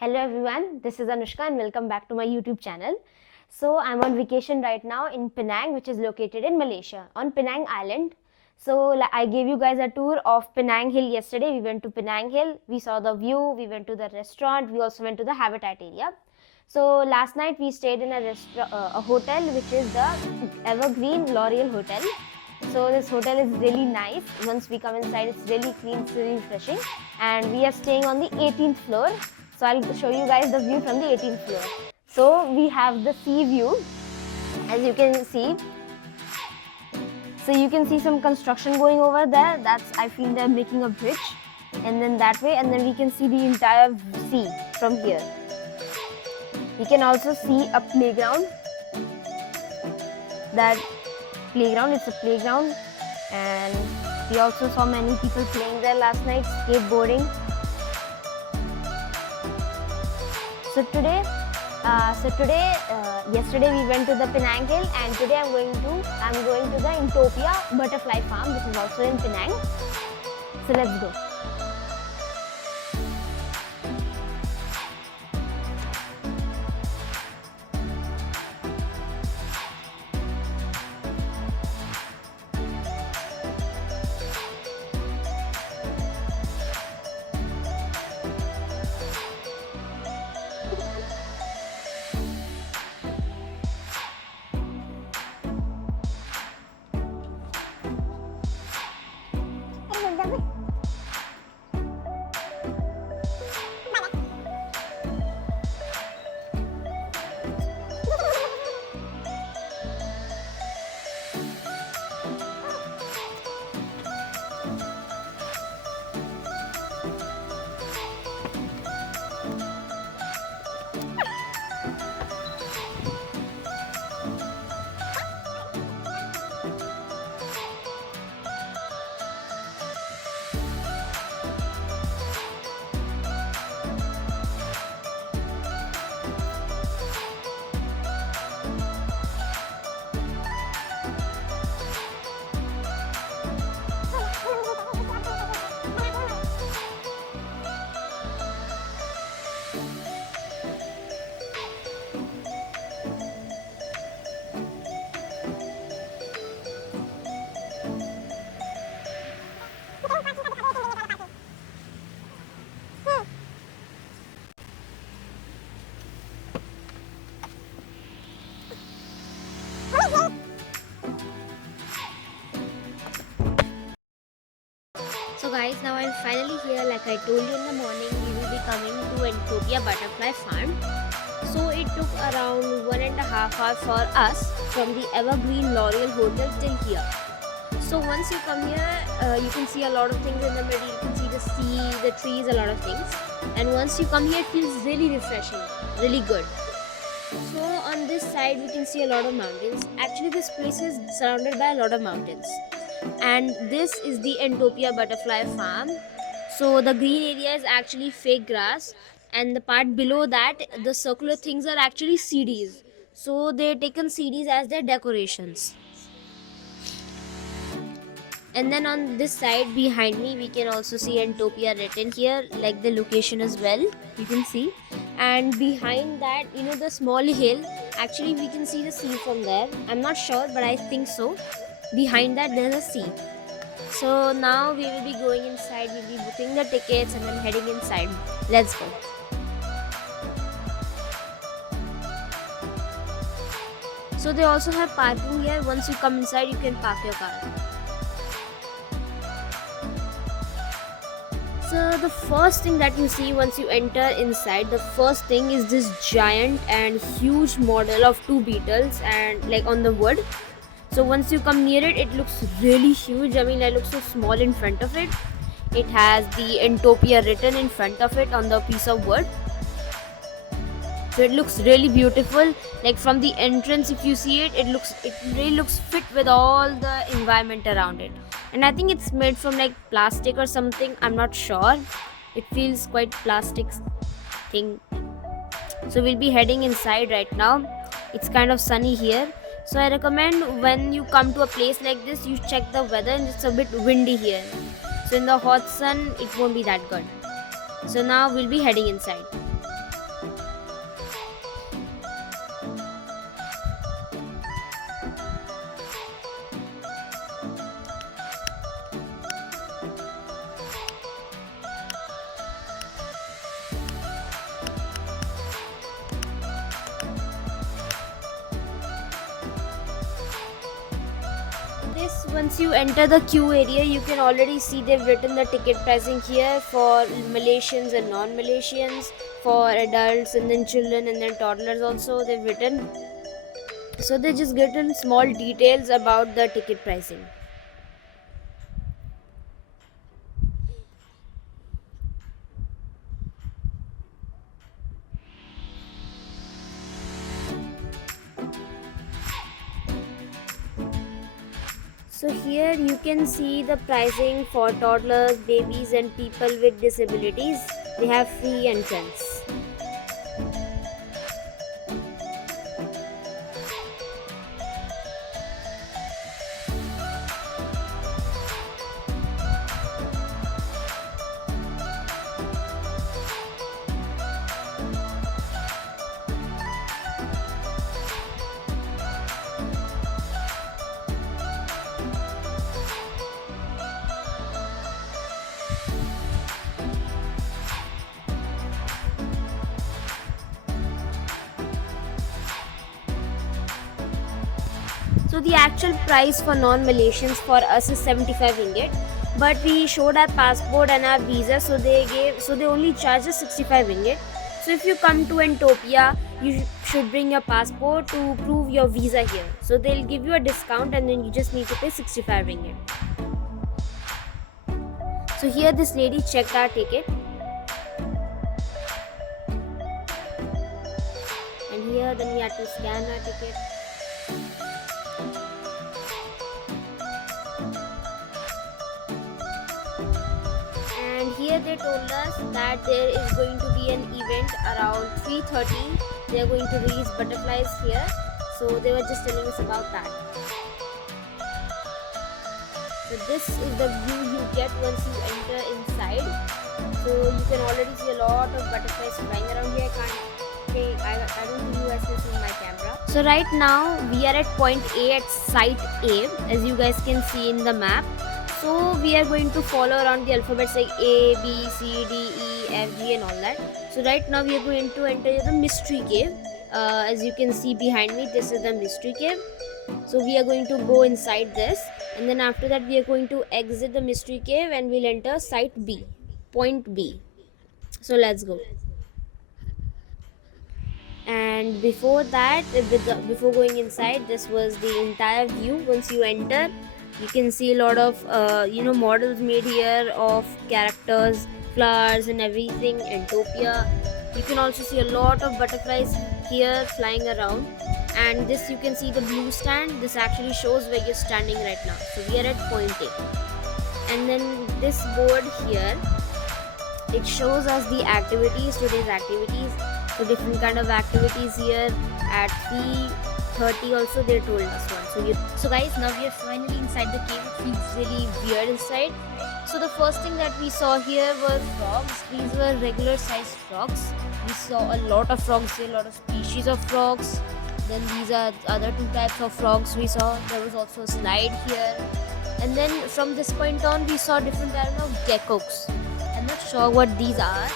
Hello everyone, this is Anushka and welcome back to my YouTube channel. So I'm on vacation right now in Penang, which is located in Malaysia on Penang Island. So I gave you guys a tour of Penang Hill yesterday. We went to Penang Hill, we saw the view, we went to the restaurant, we also went to the habitat area. So last night we stayed in a hotel which is the Evergreen L'Oreal Hotel. So this hotel is really nice. Once we come inside, it's really clean, it's really refreshing. And we are staying on the 18th floor. So I'll show you guys the view from the 18th floor. So we have the sea view, as you can see. So you can see some construction going over there. I feel they're making a bridge. And then that way, and then we can see the entire sea from here. We can also see a playground. That playground, it's a playground. And we also saw many people playing there last night, skateboarding. Yesterday we went to the Penang Hill, and today I'm going to the Entopia Butterfly Farm, which is also in Penang. So let's go. So guys, now I'm finally here. Like I told you in the morning, we will be coming to Entopia Butterfly Farm. So it took around 1.5 hours for us from the Evergreen L'Oreal Hotel till here. So once you come here, you can see a lot of things in the middle. You can see the sea, the trees, a lot of things. And once you come here, it feels really refreshing, really good. So on this side, we can see a lot of mountains. Actually, this place is surrounded by a lot of mountains. And this is the Entopia Butterfly Farm. So the green area is actually fake grass, and the part below that, the circular things are actually CDs. So they're taken CDs as their decorations. And then on this side behind me, we can also see Entopia written here, like the location as well, you can see. And behind that, the small hill, actually we can see the sea from there. I'm not sure, but I think so. Behind that there's a sea. So now we will be going inside, we'll be booking the tickets and then heading inside. Let's go. So they also have parking here. Once you come inside, you can park your car. So the first thing that you see once you enter inside, the first thing is this giant and huge model of two beetles, and like on the wood. So once you come near it, it looks really huge. I mean, it looks so small in front of it. It has the Entopia written in front of it on the piece of wood. So it looks really beautiful. Like from the entrance, if you see it, it really looks fit with all the environment around it. And I think it's made from like plastic or something. I'm not sure. It feels quite plastic thing. So we'll be heading inside right now. It's kind of sunny here. So I recommend when you come to a place like this, you check the weather, and it's a bit windy here. So in the hot sun, it won't be that good. So now we'll be heading inside. once you enter the queue area, you can already see they've written the ticket pricing here for Malaysians and non-Malaysians, for adults and then children and then toddlers also they've written. So they just written small details about the ticket pricing. So here you can see the pricing for toddlers, babies and people with disabilities. They have free entrance. So the actual price for non-Malaysians for us is 75 ringgit, but we showed our passport and our visa, so they only charge us 65 ringgit. So if you come to Entopia, you should bring your passport to prove your visa here. So they'll give you a discount and then you just need to pay 65 ringgit. So here this lady checked our ticket. And here then we had to scan our ticket. And here they told us that there is going to be an event around 3:30. They are going to release butterflies here. So they were just telling us about that. So this is the view you get once you enter inside. So you can already see a lot of butterflies flying around here. I don't think you guys can see my camera. So right now we are at point A, at site A, as you guys can see in the map. So we are going to follow around the alphabets like A, B, C, D, E, F, G and all that. So right now we are going to enter the mystery cave. As you can see behind me, this is the mystery cave. So we are going to go inside this, and then after that we are going to exit the mystery cave and we'll enter site B, point B. So let's go. And before that, before going inside, this was the entire view. Once you enter, you can see a lot of models made here of characters, flowers and everything. Entopia. You can also see a lot of butterflies here flying around. And this, you can see the blue stand. This actually shows where you're standing right now. So we are at point A. And then this board here, it shows us the activities, today's activities. So different kind of activities here. At 3:30 also they told us one. So guys, now we are finally inside the cave. It feels really weird inside. So the first thing that we saw here were frogs. These were regular sized frogs. We saw a lot of frogs here, a lot of species of frogs. Then these are other two types of frogs we saw. There was also a slide here. And then from this point on, we saw different types of geckos. I'm not sure what these are,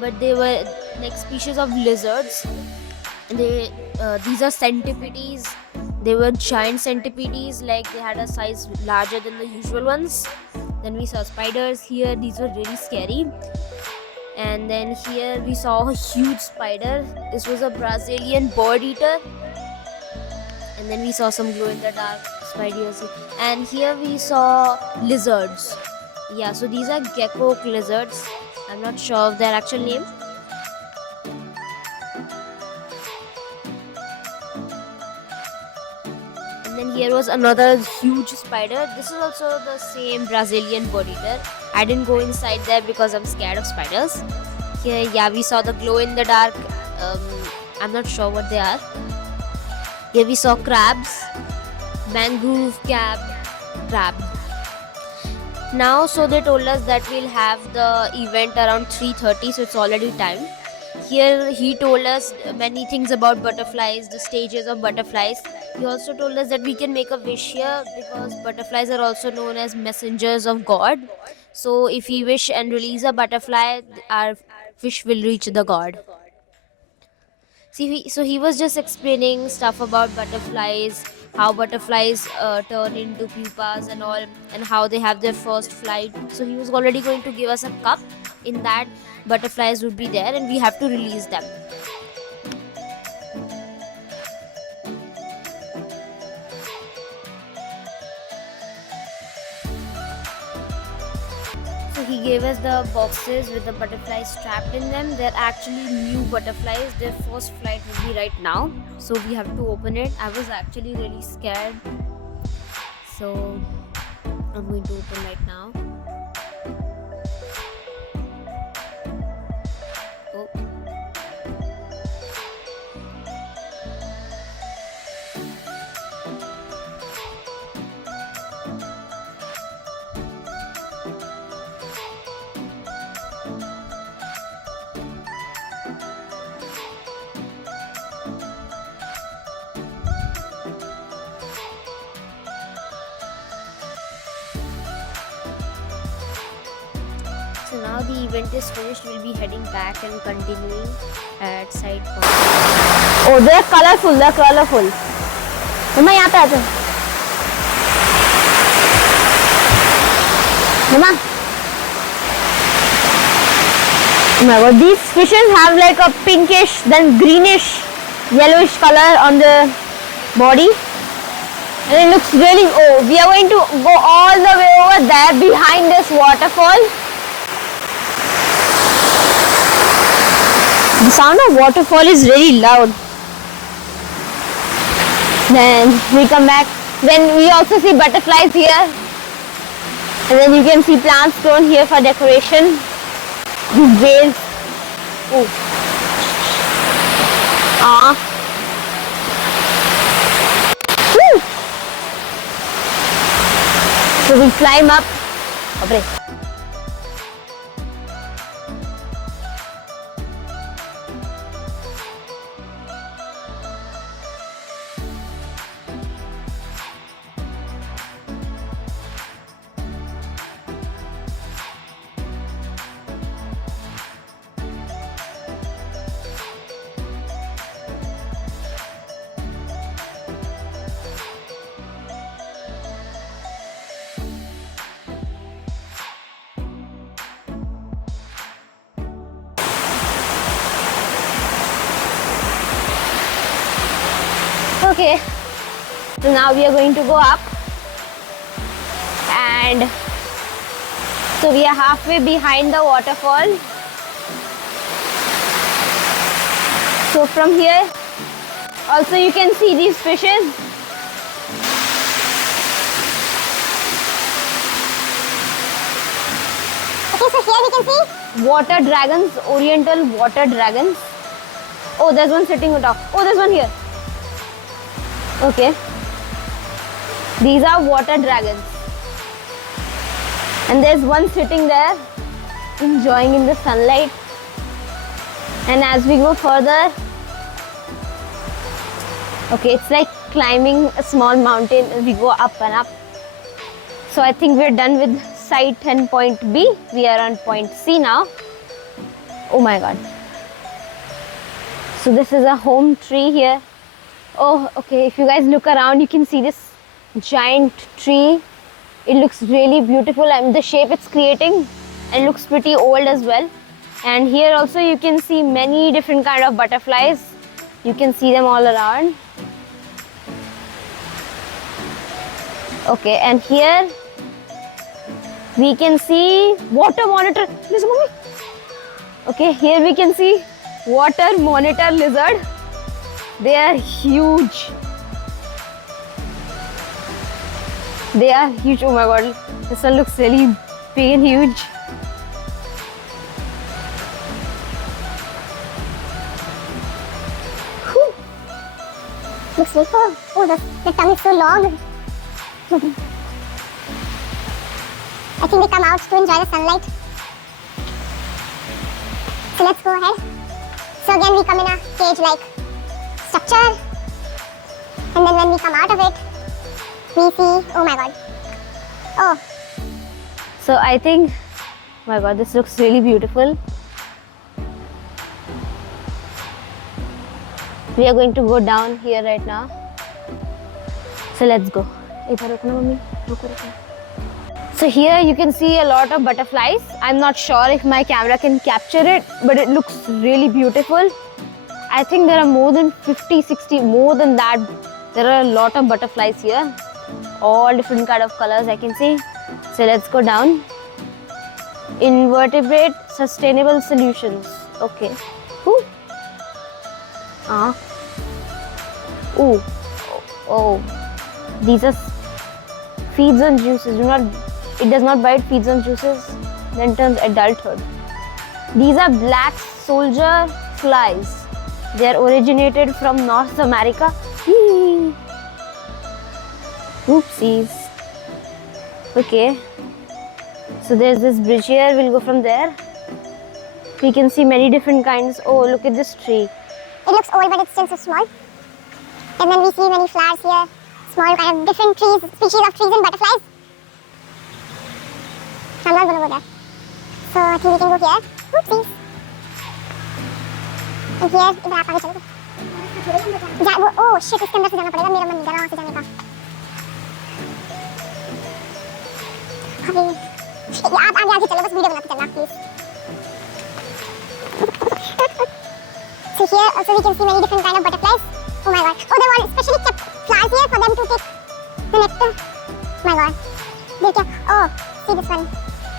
but they were like species of lizards. And these are centipedes. They were giant centipedes, like they had a size larger than the usual ones. Then we saw spiders here. These were really scary. And then here we saw a huge spider. This was a Brazilian bird eater. And then we saw some glow in the dark spiders. And here we saw lizards. Yeah, so these are gecko lizards. I'm not sure of their actual name. And then here was another huge spider. This is also the same Brazilian bird eater. I didn't go inside there because I'm scared of spiders. Here, yeah, we saw the glow in the dark. I'm not sure what they are. Here we saw crabs. Mangrove crab. Now, so they told us that we'll have the event around 3:30, so it's already time. Here he told us many things about butterflies, the stages of butterflies. He also told us that we can make a wish here because butterflies are also known as messengers of God. So if we wish and release a butterfly, our wish will reach the God. So he was just explaining stuff about butterflies, how butterflies turn into pupas and all, and how they have their first flight. So he was already going to give us a cup. In that, butterflies would be there and we have to release them. So he gave us the boxes with the butterflies trapped in them. They're actually new butterflies. Their first flight will be right now. So we have to open it. I was actually really scared. So I'm going to open right now. Oh. So now the event is finished. We'll be heading back and continuing at side point. Oh, they're colorful. They're colorful. Mama, यहाँ पे आते. Mama. Oh my God, these fishes have like a pinkish, then greenish, yellowish color on the body. And it looks really, oh, we are going to go all the way over there behind this waterfall. The sound of waterfall is really loud. Then we come back. Then we also see butterflies here. And then you can see plants grown here for decoration. These whales. Oh. Woo. So we climb up. Okay, so now we are going to go up, and so we are halfway behind the waterfall. So from here also you can see these fishes. Okay, so here we can see water dragons, oriental water dragons. Oh, there's one sitting on top. Oh, there's one here. Okay, these are water dragons, and there's one sitting there enjoying in the sunlight. And as we go further, okay, it's like climbing a small mountain as we go up and up. So I think we're done with site 10 point B. We are on point C now. Oh my God. So this is a home tree here. Oh, okay, if you guys look around, you can see this giant tree. It looks really beautiful, and the shape it's creating, and looks pretty old as well. And here also you can see many different kind of butterflies. You can see them all around. Okay, and here we can see water monitor. Listen, mommy. Okay, here we can see water monitor lizard. They are huge. They are huge. Oh my God, this one looks really big and huge. Whew. Looks really cool. Oh, the tongue is so long. I think they come out to enjoy the sunlight. So let's go ahead. So again, we come in a cage-like structure, and then when we come out of it, we see, oh my God. Oh. So I think, oh my God, this looks really beautiful. We are going to go down here right now. So let's go. इधर रुकना mummy, रुको रुको. So here you can see a lot of butterflies. I'm not sure if my camera can capture it, but it looks really beautiful. I think there are more than 50, 60, more than that. There are a lot of butterflies here. All different kind of colors I can see. So let's go down. Invertebrate sustainable solutions. Okay. Ooh. Ooh. Oh. These are feeds on juices. It does not bite, feeds on juices, then turns adulthood. These are black soldier flies. They are originated from North America. Oopsies. Okay. So there's this bridge here. We'll go from there. We can see many different kinds. Oh, look at this tree. It looks old, but it's still so small. And then we see many flowers here. Small kind of different trees, species of trees and butterflies. I'm not gonna go there. So I think we can go here. Oopsies. And here, इधर आप आगे चलो. Oh shit, इसके अंदर से जाना पड़ेगा. मेरा मन नहीं कर रहा वहाँ से जाने का. अभी आप आगे चलो, बस वीडियो बनाते चलना please. So here also we can see many different kind of butterflies. Oh my god. Oh, they were specially kept flowers here for them to take the nectar. Oh my god. Oh, see this one.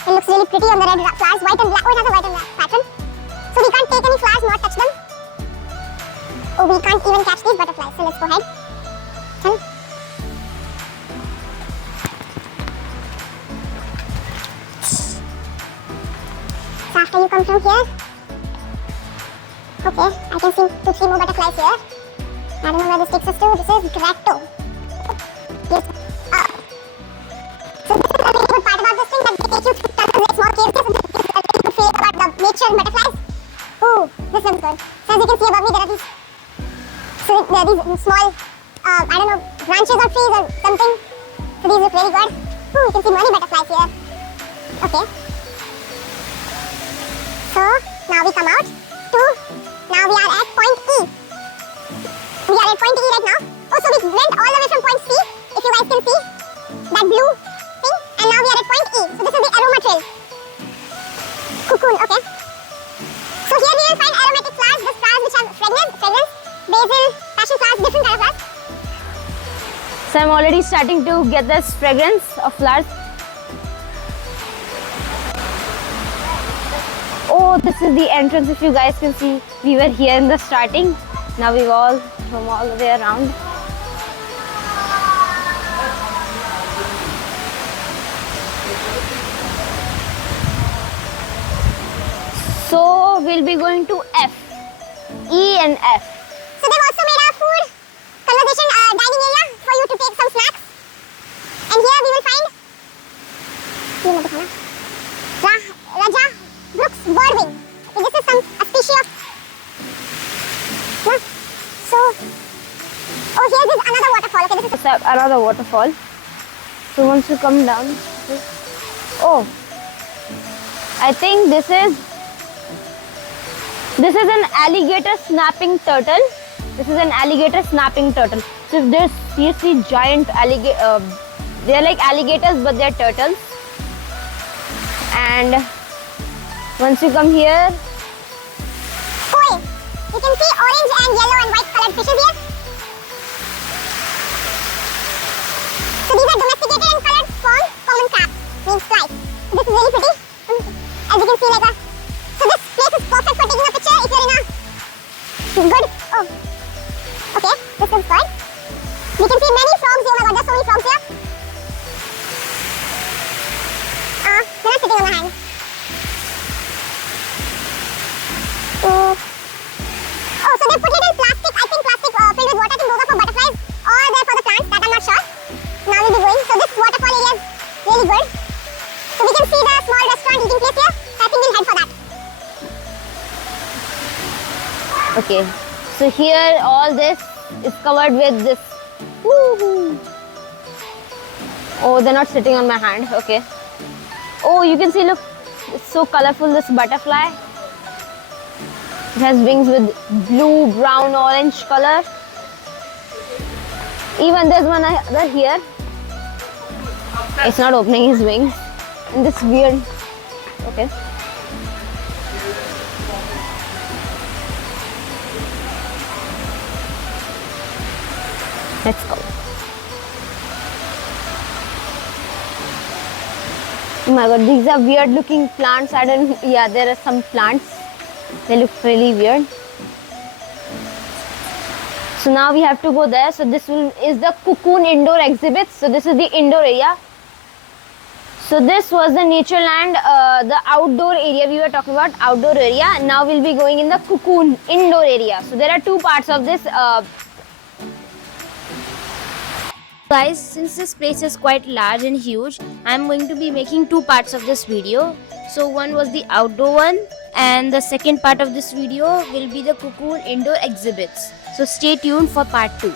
It looks really pretty on the red flowers, white and black. Oh, it has a white and black pattern. So we can't take any flowers, not touch them. Oh, we can't even catch these butterflies. So let's go ahead. Chalo. So after you come from here, okay, I can see 2-3 more butterflies here. I don't know where this takes us to. This is Grotto. Yes. So this is a really good part about this thing, that they take you through tons of small caves. So this is a really good feeling about the nature and butterflies. Ooh, this looks good. So as you can see above me, there are these small, I don't know, branches or trees or something. So these look really good. Ooh, you can see many butterflies here. Okay. So now we come out to, now we are at point E. We are at point E right now. Oh, so we went all the way from point C, if you guys can see that blue thing, and now we are at point E. So this is the aroma trail. Cocoon, okay. So here we will find aromatic flowers, the flowers which have fragrance, basil, passion flowers, different kind of flowers. So I'm already starting to get this fragrance of flowers. Oh, this is the entrance. If you guys can see, we were here in the starting. Now we've all come all the way around. So we'll be going to F, E and F. So they've also made a food conversation dining area for you to take some snacks. And here we will find Raja Brooks birdwing. This is a species of. So, oh, here is another waterfall. Okay, this is another waterfall. So once you come down, oh, I think this is an alligator snapping turtle. This is an alligator snapping turtle. So if there's seriously giant alligator, they're like alligators but they're turtles. And once you come here, koi. You can see orange and yellow and white colored fishes here. So these are domesticated and colored spawn common crabs, means flies. So this is really pretty. As you can see, like a. So this place is perfect for taking a picture if you're in a good. Oh, okay. This is good. You can see many frogs here. Oh my god, there's so many frogs here. They're not sitting on my hand. Oh, so they put it in plastic. I think plastic filled with water. I think those are for butterflies or they're for the plants. That I'm not sure. Now we'll be going. So this waterfall area is really good. So we can see the small restaurant eating place here. So I think we'll head for that. okay. So here all this is covered with this. Woohoo! Oh, they're not sitting on my hand. Okay. Oh, you can see, look, it's so colorful, this butterfly. It has wings with blue, brown, orange color. Even there's one other here. It's not opening his wings. And this weird. Okay. Let's go. Oh my god, these are weird looking plants. I don't, yeah, there are some plants. They look really weird. So now we have to go there. So this is the cocoon indoor exhibit. So this is the indoor area. So this was the Natureland, the outdoor area we were talking about, outdoor area. Now we'll be going in the cocoon indoor area. So there are two parts of this. Guys, since this place is quite large and huge, I'm going to be making two parts of this video. So one was the outdoor one, and the second part of this video will be the cocoon indoor exhibits. So stay tuned for part 2.